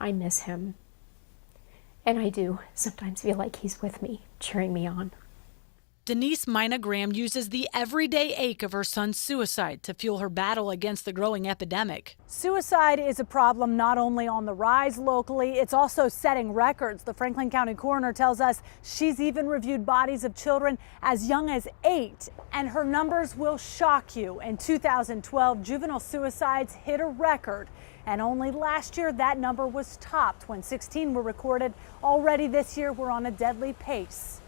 I miss him, and I do sometimes feel like he's with me, cheering me on. Denise Mina Graham uses the everyday ache of her son's suicide to fuel her battle against the growing epidemic. Suicide is a problem not only on the rise locally, it's also setting records. The Franklin County coroner tells us she's even reviewed bodies of children as young as 8, and her numbers will shock you. In 2012, juvenile suicides hit a record, and only last year that number was topped when 16 were recorded. Already this year, we're on a deadly pace.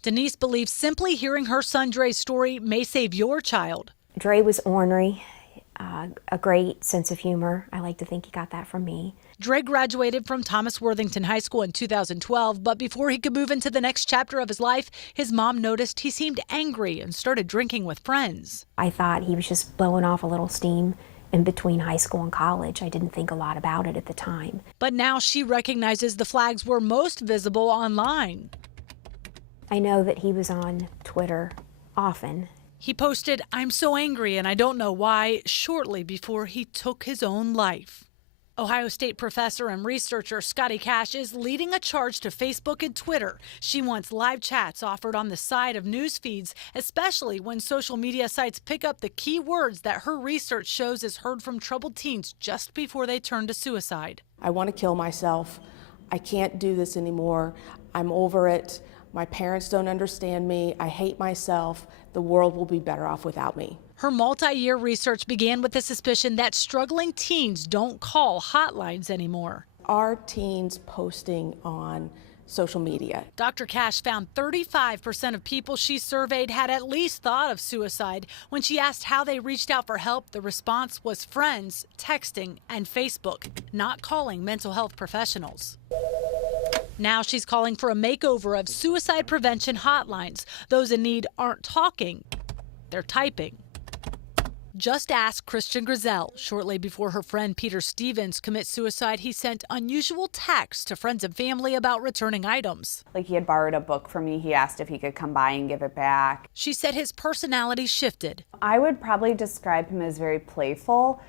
Denise believes simply hearing her son Dre's story may save your child. Dre was ornery, a great sense of humor. I like to think he got that from me. Dre graduated from Thomas Worthington High School in 2012, but before he could move into the next chapter of his life, his mom noticed he seemed angry and started drinking with friends. I thought he was just blowing off a little steam in between high school and college. I didn't think a lot about it at the time. But now she recognizes the flags were most visible online. I know that he was on Twitter often. He posted, "I'm so angry and I don't know why," shortly before he took his own life. Ohio State professor and researcher Scotty Cash is leading a charge to Facebook and Twitter. She wants live chats offered on the side of news feeds, especially when social media sites pick up the key words that her research shows is heard from troubled teens just before they turn to suicide. I want to kill myself. I can't do this anymore. I'm over it. My parents don't understand me. I hate myself. The world will be better off without me. Her multi-year research began with the suspicion that struggling teens don't call hotlines anymore. Are teens posting on social media? Dr. Cash found 35% of people she surveyed had at least thought of suicide. When she asked how they reached out for help, the response was friends, texting, and Facebook, not calling mental health professionals. Now she's calling for a makeover of suicide prevention hotlines. Those in need aren't talking, they're typing. Just ask Christian Grizel. Shortly before her friend Peter Stevens commits suicide, he sent unusual texts to friends and family about returning items. Like he had borrowed a book from me. He asked if he could come by and give it back. She said his personality shifted. I would probably describe him as very playful,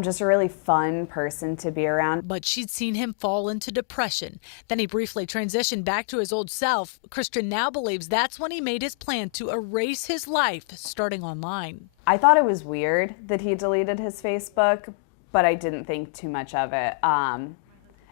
just a really fun person to be around. But she'd seen him fall into depression. Then he briefly transitioned back to his old self. Christian now believes that's when he made his plan to erase his life, starting online. I thought it was weird that he deleted his Facebook, but I didn't think too much of it.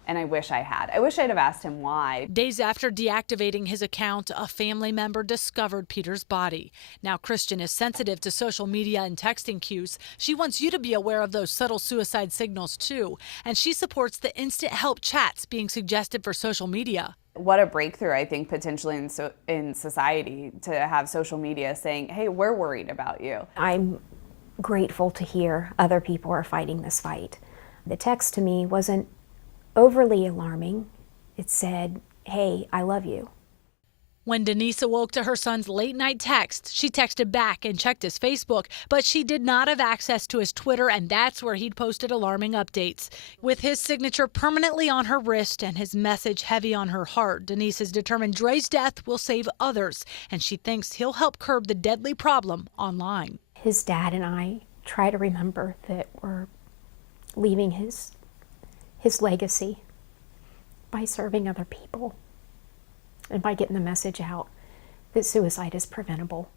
And I wish I had. I wish I'd have asked him why. Days after deactivating his account, a family member discovered Peter's body. Now Christian is sensitive to social media and texting cues. She wants you to be aware of those subtle suicide signals too. And she supports the instant help chats being suggested for social media. What a breakthrough, I think, potentially in society to have social media saying, hey, we're worried about you. I'm grateful to hear other people are fighting this fight. The text to me wasn't overly alarming. It said, hey, I love you. When Denise awoke to her son's late-night text, she texted back and checked his Facebook, but she did not have access to his Twitter, and that's where he'd posted alarming updates. With his signature permanently on her wrist and his message heavy on her heart, Denise is determined Dre's death will save others, and she thinks he'll help curb the deadly problem online. His dad and I try to remember that we're leaving his legacy by serving other people and by getting the message out that suicide is preventable.